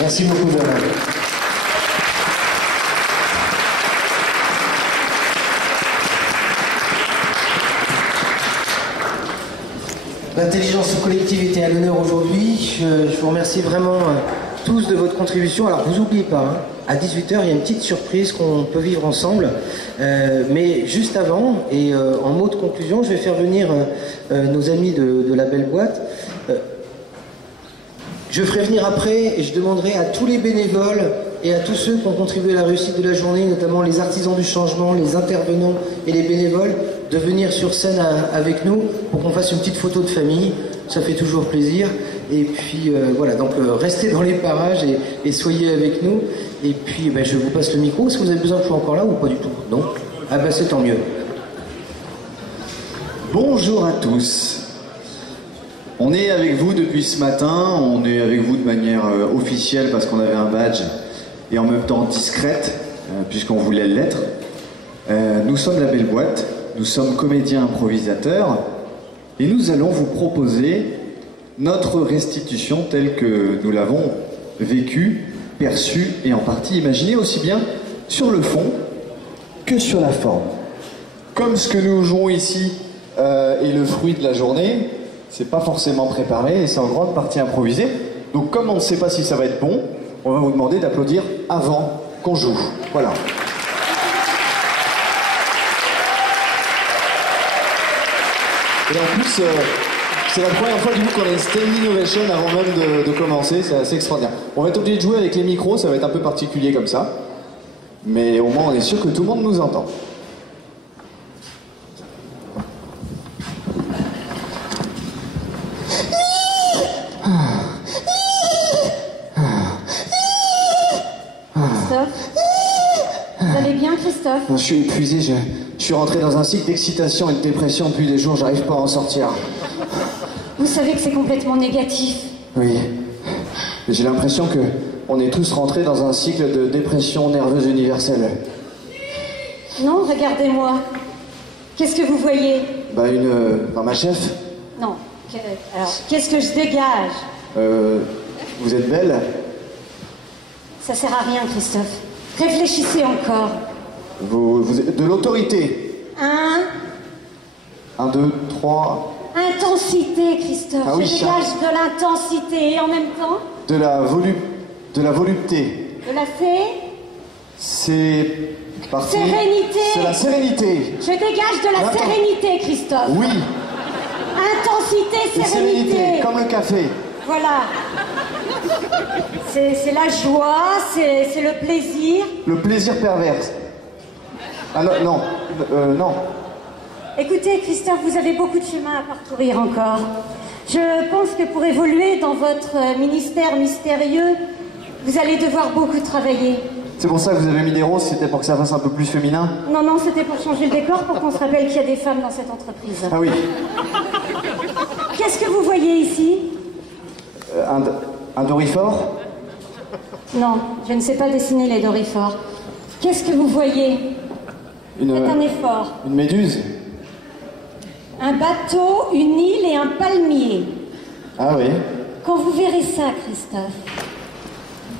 Merci beaucoup, Johanna. L'intelligence collective était à l'honneur aujourd'hui. Je vous remercie vraiment tous de votre contribution. Alors, vous n'oubliez pas, hein, à 18 h, il y a une petite surprise qu'on peut vivre ensemble. Mais juste avant, et en mot de conclusion, je vais faire venir nos amis de la Belle Boîte. Je ferai venir après et je demanderai à tous les bénévoles et à tous ceux qui ont contribué à la réussite de la journée, notamment les artisans du changement, les intervenants et les bénévoles, de venir sur scène avec nous pour qu'on fasse une petite photo de famille. Ça fait toujours plaisir. Et puis voilà, donc restez dans les parages et soyez avec nous. Et puis je vous passe le micro. Est-ce que vous avez besoin que je sois encore là ou pas du tout? Non? Ah ben c'est tant mieux. Bonjour à tous. On est avec vous depuis ce matin, on est avec vous de manière officielle parce qu'on avait un badge et en même temps discrète, puisqu'on voulait l'être. Nous sommes la Belle Boîte, nous sommes comédiens improvisateurs et nous allons vous proposer notre restitution telle que nous l'avons vécue, perçue et en partie imaginée aussi bien sur le fond que sur la forme. Comme ce que nous jouons ici est le fruit de la journée, c'est pas forcément préparé et c'est en grande partie improvisé. Donc comme on ne sait pas si ça va être bon, on va vous demander d'applaudir avant qu'on joue. Voilà. Et en plus, c'est la première fois du coup qu'on a une standing ovation avant même de commencer, c'est assez extraordinaire. On va être obligé de jouer avec les micros, ça va être un peu particulier comme ça. Mais au moins on est sûr que tout le monde nous entend. Christophe? Je suis épuisé, je suis rentré dans un cycle d'excitation et de dépression depuis des jours, j'arrive pas à en sortir. Vous savez que c'est complètement négatif. Oui, j'ai l'impression que on est tous rentrés dans un cycle de dépression nerveuse universelle. Non, regardez-moi. Qu'est-ce que vous voyez? Ma chef. Non. Alors, qu'est-ce que je dégage? Vous êtes belle? Ça sert à rien, Christophe. Réfléchissez encore. Vous êtes de l'autorité. 1, 2, 3... Intensité, Christophe. Ah oui, je dégage de l'intensité et en même temps... De la volupté. De la C'est... parti. Sérénité. C'est la sérénité. Je dégage de la sérénité, Christophe. Oui. Intensité, sérénité. Comme le café. Voilà. C'est la joie, c'est le plaisir. Le plaisir pervers. Ah non, non. Écoutez, Christophe, vous avez beaucoup de chemin à parcourir encore. Je pense que pour évoluer dans votre ministère mystérieux, vous allez devoir beaucoup travailler. C'est pour ça que vous avez mis des roses, c'était pour que ça fasse un peu plus féminin? Non, non, c'était pour changer le décor, pour qu'on se rappelle qu'il y a des femmes dans cette entreprise. Ah oui. Qu'est-ce que vous voyez ici? Un dorifort? Non, je ne sais pas dessiner les dorifores. Qu'est-ce que vous voyez? Faites un effort. Une méduse? Un bateau, une île et un palmier. Ah oui. Quand vous verrez ça, Christophe,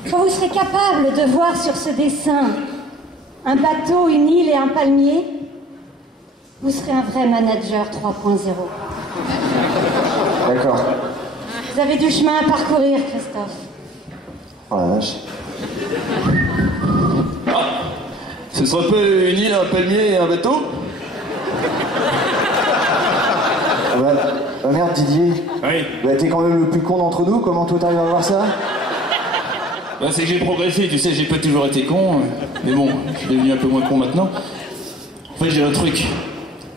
quand vous serez capable de voir sur ce dessin un bateau, une île et un palmier, vous serez un vrai manager 3.0. D'accord. Vous avez du chemin à parcourir, Christophe. Oh la vache. Ce serait pas une île, un palmier et un bateau? Ah merde, Didier. Oui. T'es quand même le plus con d'entre nous, comment toi t'arrives à voir ça? C'est que j'ai progressé, tu sais, j'ai pas toujours été con, mais bon, je suis devenu un peu moins con maintenant. En fait, j'ai un truc.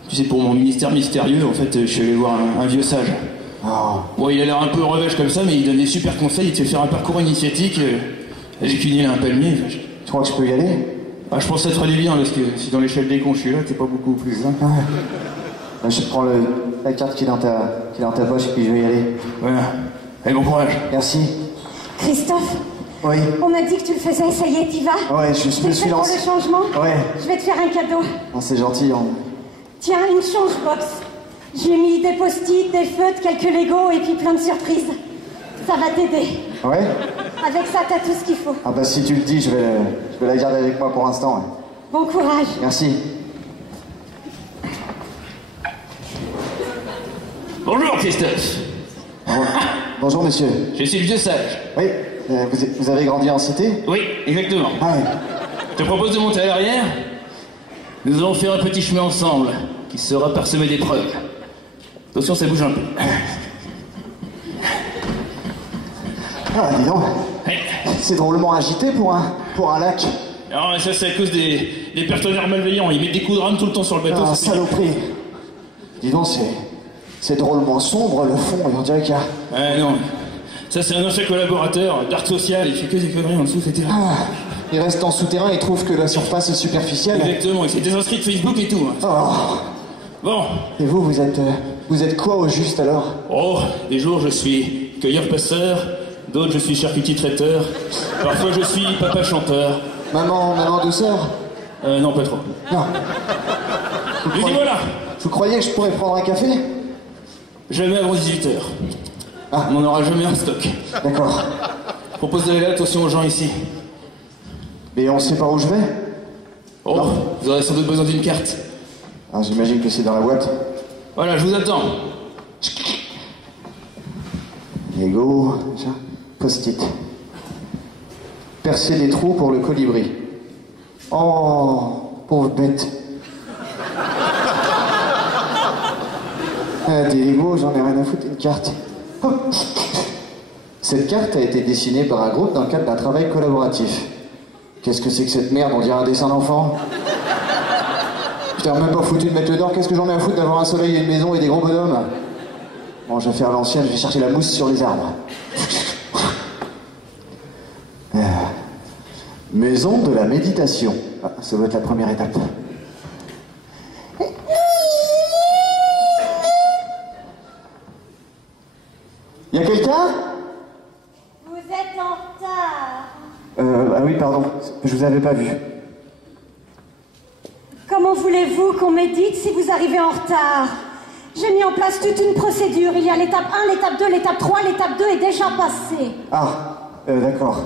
Tu sais, pour mon ministère mystérieux, en fait, je suis allé voir un vieux sage. Oh. Bon, il a l'air un peu revêche comme ça, mais il donne des super conseils, il te fait faire un parcours initiatique. J'ai qu'une île et un palmier. Tu crois que je peux y aller? Ah, je pense que ça te ferait du bien, parce que si dans l'échelle des cons je suis là, t'es pas beaucoup plus. Hein. Ouais. Ben, je prends la carte qui est dans ta poche et puis je vais y aller. Voilà. Allez, bon courage. Merci. Christophe? Oui. On m'a dit que tu le faisais, ça y est, t'y vas? Ouais, je me suis pour lancé. le changement? Ouais. Je vais te faire un cadeau. Oh, c'est gentil. Tiens, une change-box. J'ai mis des post-it, des feutres, quelques Legos et puis plein de surprises. Ça va t'aider. Ouais? Avec ça, t'as tout ce qu'il faut. Ah bah si tu le dis, je vais la garder avec moi pour l'instant. Ouais. Bon courage. Merci. Bonjour Christophe. Bonjour monsieur. Je suis le vieux sage. Oui, vous avez grandi en cité? Oui, exactement. Ah ouais. Je te propose de monter à l'arrière. Nous allons faire un petit chemin ensemble, qui sera parsemé d'épreuves. Attention, ça bouge un peu. Ah, dis donc. Ouais. C'est drôlement agité pour un lac. Non, mais ça c'est à cause des partenaires malveillants. Ils mettent des coups de rame tout le temps sur le bateau. Ah, saloperie. Dis donc, c'est drôlement sombre le fond, et on dirait qu'il y a... Ah non. Ça c'est un ancien collaborateur, Dark Social, il fait que des conneries en dessous, c'est terrible. Ah, il reste en souterrain et trouve que la surface est superficielle. Exactement, il s'est désinscrit de Facebook et tout. Hein. Oh. Bon. Et vous êtes quoi au juste alors? Oh, des jours je suis cueilleur-passeur, d'autres je suis charcutier-traiteur, parfois je suis papa-chanteur. Maman douceur? Non, pas trop. Non. Mais dis voilà. Vous croyez que je pourrais prendre un café? Jamais avant 18h. Ah. On n'en aura jamais en stock. D'accord. Je propose d'aller là, attention aux gens ici. Mais on sait pas où je vais? Oh, Non. vous aurez sans doute besoin d'une carte. Ah, j'imagine que c'est dans la boîte. Voilà, je vous attends. Lego, ça. Post-it. Percer des trous pour le colibri. Oh, pauvre bête. Ah, des Lego, j'en ai rien à foutre, une carte. Oh. Cette carte a été dessinée par un groupe dans le cadre d'un travail collaboratif. Qu'est-ce que c'est que cette merde? On dirait un dessin d'enfant. Putain, même pas foutu de mettre dedans. Qu'est-ce que j'en ai à foutre d'avoir un soleil et une maison et des gros bonhommes? Bon, je vais faire l'ancienne, je vais chercher la mousse sur les arbres. Maison de la méditation. Ah, ça doit être la première étape. Y a quelqu'un? Vous êtes en retard. Ah oui, pardon, je vous avais pas vu. Comment voulez-vous qu'on médite si vous arrivez en retard? J'ai mis en place toute une procédure. Il y a l'étape 1, l'étape 2, l'étape 3, l'étape 2 est déjà passée. Ah, d'accord.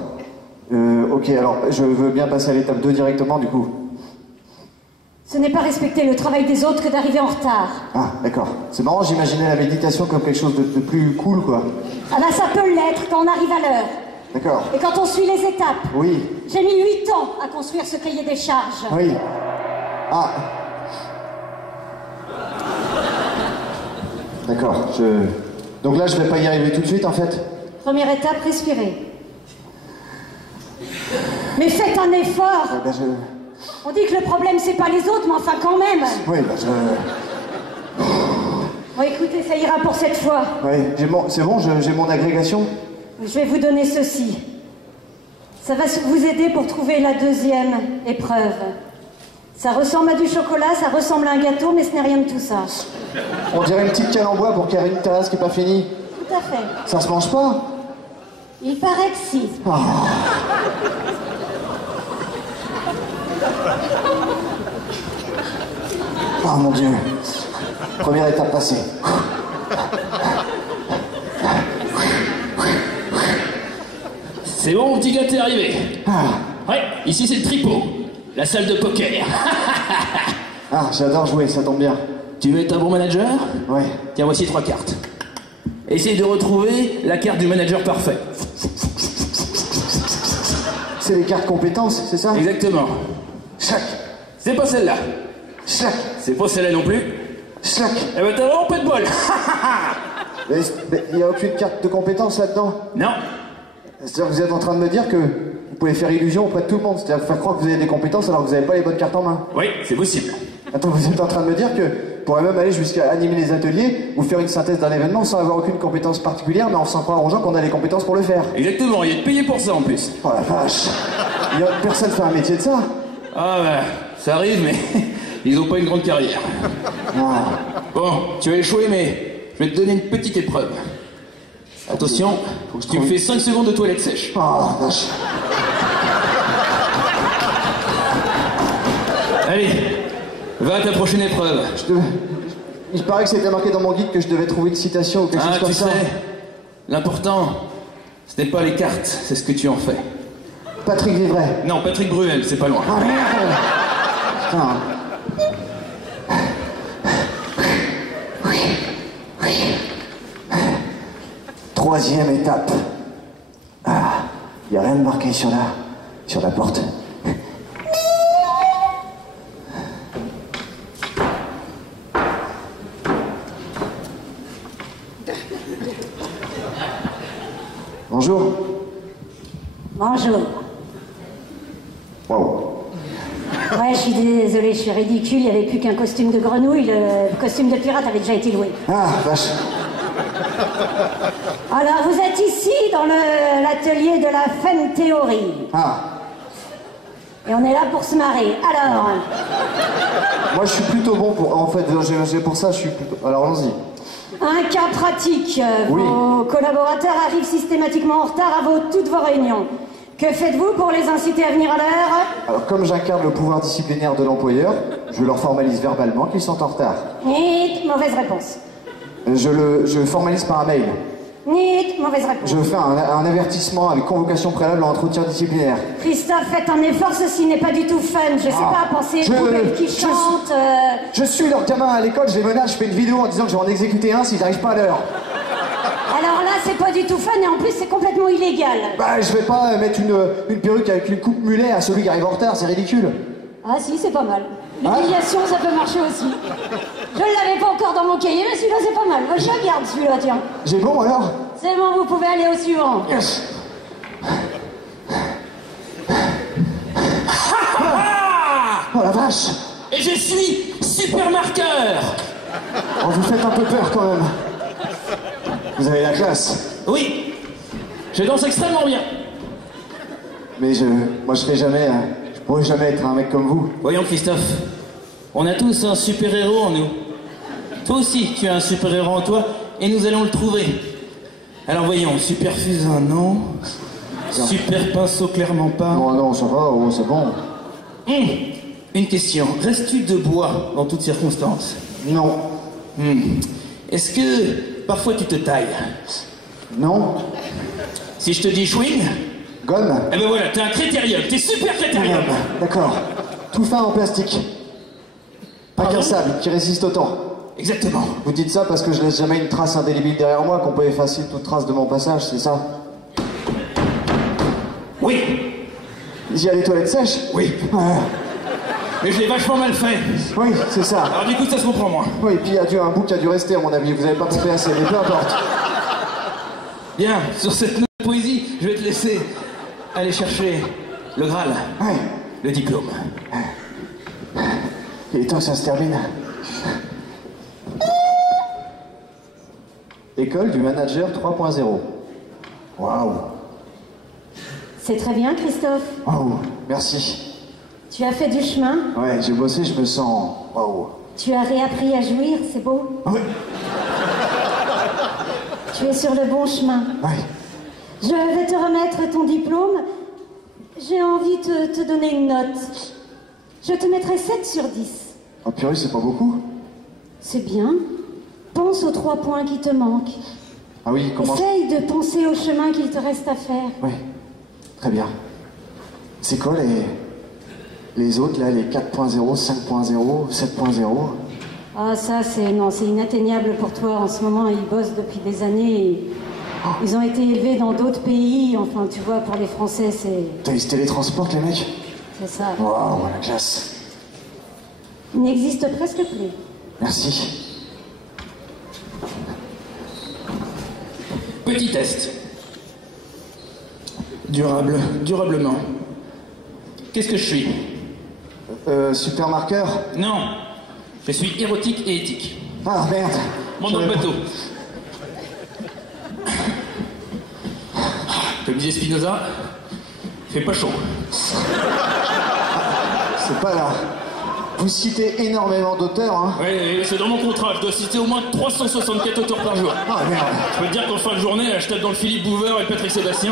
Ok, alors je veux bien passer à l'étape 2 directement du coup. Ce n'est pas respecter le travail des autres que d'arriver en retard. Ah, d'accord. C'est marrant, j'imaginais la méditation comme quelque chose de plus cool, quoi. Ah ben ça peut l'être quand on arrive à l'heure. D'accord. Et quand on suit les étapes. Oui. J'ai mis 8 ans à construire ce cahier des charges. Oui. Ah. D'accord, Donc là, je vais pas y arriver tout de suite, en fait. Première étape, respirez. Mais faites un effort. Ben, On dit que le problème, c'est pas les autres, mais enfin quand même. Oui, ben Bon, écoutez, ça ira pour cette fois. Oui, c'est bon, j'ai mon agrégation. Je vais vous donner ceci. Ça va vous aider pour trouver la deuxième épreuve. Ça ressemble à du chocolat, ça ressemble à un gâteau, mais ce n'est rien de tout ça. On dirait une petite canne en bois pour carrer une terrasse qui n'est pas finie. Tout à fait. Ça se mange pas? Il paraît que si. Oh. Oh mon Dieu. Première étape passée. C'est bon, mon petit gars, t'es arrivé. Ouais, ici c'est le tripot, la salle de poker. Ah, j'adore jouer, ça tombe bien. Tu veux être un bon manager? Ouais. Tiens, voici 3 cartes. Essaye de retrouver la carte du manager parfait. C'est les cartes compétences, c'est ça? Exactement. Chac, C'est pas celle-là. chac, C'est pas celle-là non plus. chac. Eh ben t'as vraiment pas de bol. Mais il n'y a aucune carte de compétence là-dedans. Non. C'est-à-dire que vous êtes en train de me dire que vous pouvez faire illusion auprès de tout le monde. C'est-à-dire faire croire que vous avez des compétences alors que vous n'avez pas les bonnes cartes en main. Oui, c'est possible. Attends, vous êtes en train de me dire que vous pourrez même aller jusqu'à animer les ateliers ou faire une synthèse d'un événement sans avoir aucune compétence particulière, mais en faisant croire aux gens qu'on a les compétences pour le faire. Exactement, il y a de payer pour ça en plus. Oh la vache. Personne fait un métier de ça. Ah bah, ça arrive, mais ils ont pas une grande carrière. Ah. Bon, tu vas échouer, mais je vais te donner une petite épreuve. Attention, tu me fais 5 secondes de toilette sèche. Oh la vache. Allez, va à ta prochaine épreuve. Il paraît que c'était marqué dans mon guide que je devais trouver une citation ou quelque chose comme ça. Ah, tu sais, l'important, ce n'est pas les cartes, c'est ce que tu en fais. Patrick Vivray. Non, Patrick Bruel, c'est pas loin. Ah merde. Putain. Troisième étape. Ah, il n'y a rien de marqué sur la porte. Bonjour. Bonjour. Wow. Ouais, je suis désolée, je suis ridicule, il n'y avait plus qu'un costume de grenouille, le costume de pirate avait déjà été loué. Ah, vache. Alors, vous êtes ici dans l'atelier de la Fan Théorie. Ah. Et on est là pour se marrer. Alors, Moi, je suis plutôt bon pour... En fait, pour ça, je suis plutôt... Alors, allons-y. un cas pratique. Oui. Vos collaborateurs arrivent systématiquement en retard à toutes vos réunions. Que faites-vous pour les inciter à venir à l'heure? Alors, comme j'incarne le pouvoir disciplinaire de l'employeur, je leur formalise verbalement qu'ils sont en retard. Niet, mauvaise réponse. Je formalise par un mail. Niet, mauvaise réponse. Je fais un avertissement avec convocation préalable en entretien disciplinaire. Christophe, faites un effort, ceci n'est pas du tout fun. Je sais pas, pensez aux poubelles qui chantent. Je suis leur gamin à l'école, je les menace, je fais une vidéo en disant que je vais en exécuter un s'ils n'arrivent pas à l'heure. Alors là, c'est pas du tout fun et en plus, c'est complètement illégal. Bah, je vais pas mettre une perruque avec une coupe mulet à celui qui arrive en retard, c'est ridicule. Ah si, c'est pas mal. L'humiliation, ça peut marcher aussi. Je l'avais pas encore dans mon cahier, mais celui-là, c'est pas mal. Moi, je le garde, celui-là, tiens. J'ai bon alors? C'est bon, vous pouvez aller au suivant. Yes. Oh la vache! Et je suis supermarqueur. Oh, vous faites un peu peur quand même. Vous avez la classe. Oui, je danse extrêmement bien. Mais moi je pourrais jamais être un mec comme vous. Voyons Christophe, on a tous un super-héros en nous. Toi aussi, tu as un super-héros en toi, et nous allons le trouver. Alors voyons, super fusain, non. Super pinceau, clairement pas. Non, ça va, oh, c'est bon. Une question, restes-tu de bois dans toutes circonstances? Non. Est-ce que parfois tu te tailles? Non. Si je te dis chewing? Gomme. Eh ben voilà, t'es un critérium, t'es super critérium. D'accord. Tout fin en plastique. Pas Pardon? qu'un sable qui résiste au temps. Exactement. Vous dites ça parce que je laisse jamais une trace indélébile derrière moi, qu'on peut effacer toute trace de mon passage, c'est ça? Oui. Il y a les toilettes sèches? Oui. Mais je l'ai vachement mal fait. Oui, c'est ça. Alors du coup, ça se comprend moins. Oui, et puis il y a un bout qui a dû rester à mon avis, vous avez pas pompé assez, mais peu importe. Bien, sur cette note de poésie, je vais te laisser aller chercher le Graal, Ouais. le diplôme. Il est temps que ça se termine. École du manager 3.0. Waouh. C'est très bien, Christophe. Waouh, merci. Tu as fait du chemin. Ouais, j'ai bossé, je me sens... Waouh. Tu as réappris à jouir, c'est beau. Oui. Tu es sur le bon chemin. Ouais. Je vais te remettre ton diplôme. J'ai envie de te donner une note. Je te mettrai 7 sur 10. Oh purée, c'est pas beaucoup. C'est bien. Pense aux 3 points qui te manquent. Ah oui, comment... Essaye de penser au chemin qu'il te reste à faire. Oui, très bien. C'est quoi les autres, là, les 4.0, 5.0, 7.0? Ah ça, c'est inatteignable pour toi. En ce moment, ils bossent depuis des années. Et ils ont été élevés dans d'autres pays. Enfin, tu vois, pour les Français, c'est... Ils se télétransportent, les mecs? C'est ça. Waouh, la classe. Il n'existe presque plus. Merci. Petit test. Durablement. Qu'est-ce que je suis? Super marqueur? Non, je suis érotique et éthique. Ah, merde. Monte dans le bateau. Comme disait Spinoza, fait pas chaud. C'est pas là. Vous citez énormément d'auteurs, hein. Oui, c'est dans mon contrat. Je dois citer au moins 364 auteurs par jour. Ah merde. Je peux te dire qu'en fin de journée, je tape dans le Philippe Bouveur et le Patrick Sébastien.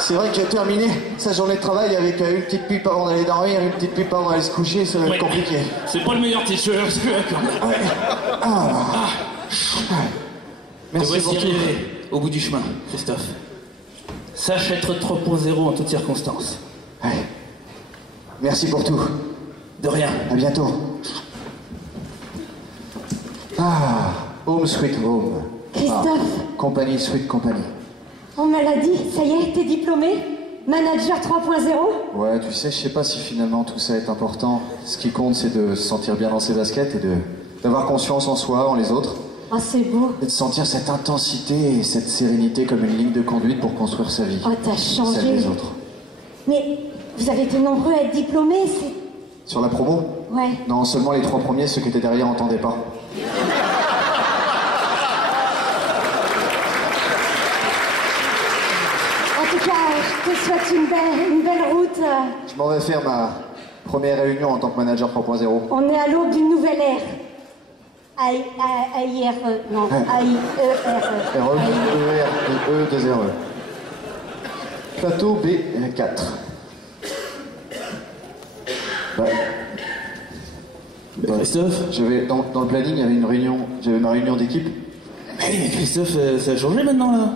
C'est vrai qu'il a terminé sa journée de travail avec une petite pipe avant d'aller dormir, une petite pipe avant d'aller se coucher, ça va être compliqué. C'est pas le meilleur t-shirt, quand même. Ouais. Ah. Merci Te pour voici tout. arrivé au bout du chemin, Christophe. Sache être 3.0 en toutes circonstances. Ouais. Merci pour tout. De rien. À bientôt. Ah, Home Sweet Home. Christophe, Compagnie Sweet Company. on me l'a dit, ça y est, t'es diplômé? Manager 3.0? Ouais, tu sais, je sais pas si finalement tout ça est important. Ce qui compte, c'est de se sentir bien dans ses baskets et d'avoir confiance en soi, en les autres. Oh, c'est beau. Et de sentir cette intensité et cette sérénité comme une ligne de conduite pour construire sa vie. Oh, t'as changé. Celle des autres. Mais vous avez été nombreux à être diplômés, c'est... Sur la promo? Ouais. Non, seulement les 3 premiers, ceux qui étaient derrière n'entendaient pas. En tout cas, je te souhaite une belle route. Je m'en vais faire ma première réunion en tant que manager 3.0. On est à l'aube d'une nouvelle ère. A-I-R-E, non, A-I-E-R-E. R-E-E-R-E-2-R-E. Plateau B4. Ouais. Christophe? J'avais dans le planning, il y avait une réunion, j'avais ma réunion d'équipe. Mais Christophe, ça a changé maintenant, là.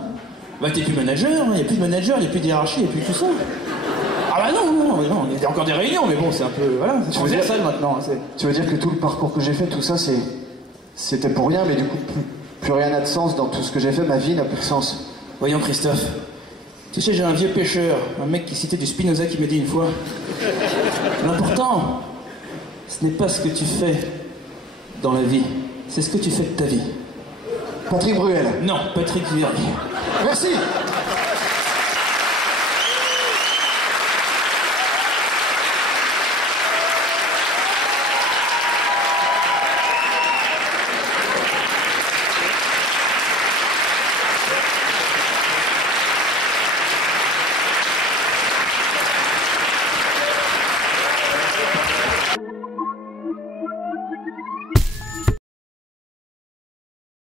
Bah, t'es plus manager, il n'y a plus de manager, il n'y a plus de hiérarchie, il n'y a plus tout ça. Ah bah non, il y a encore des réunions, mais bon, c'est un peu, voilà, c'est transversal maintenant. Tu veux dire que tout le parcours que j'ai fait, tout ça, c'était pour rien, mais du coup, plus rien n'a de sens dans tout ce que j'ai fait, ma vie n'a plus de sens. Voyons, Christophe, tu sais, j'ai un vieux pêcheur, un mec qui citait du Spinoza qui m'a dit une fois, l'important, ce n'est pas ce que tu fais dans la vie, c'est ce que tu fais de ta vie. Patrick Bruel. Non, Patrick Viery. Merci.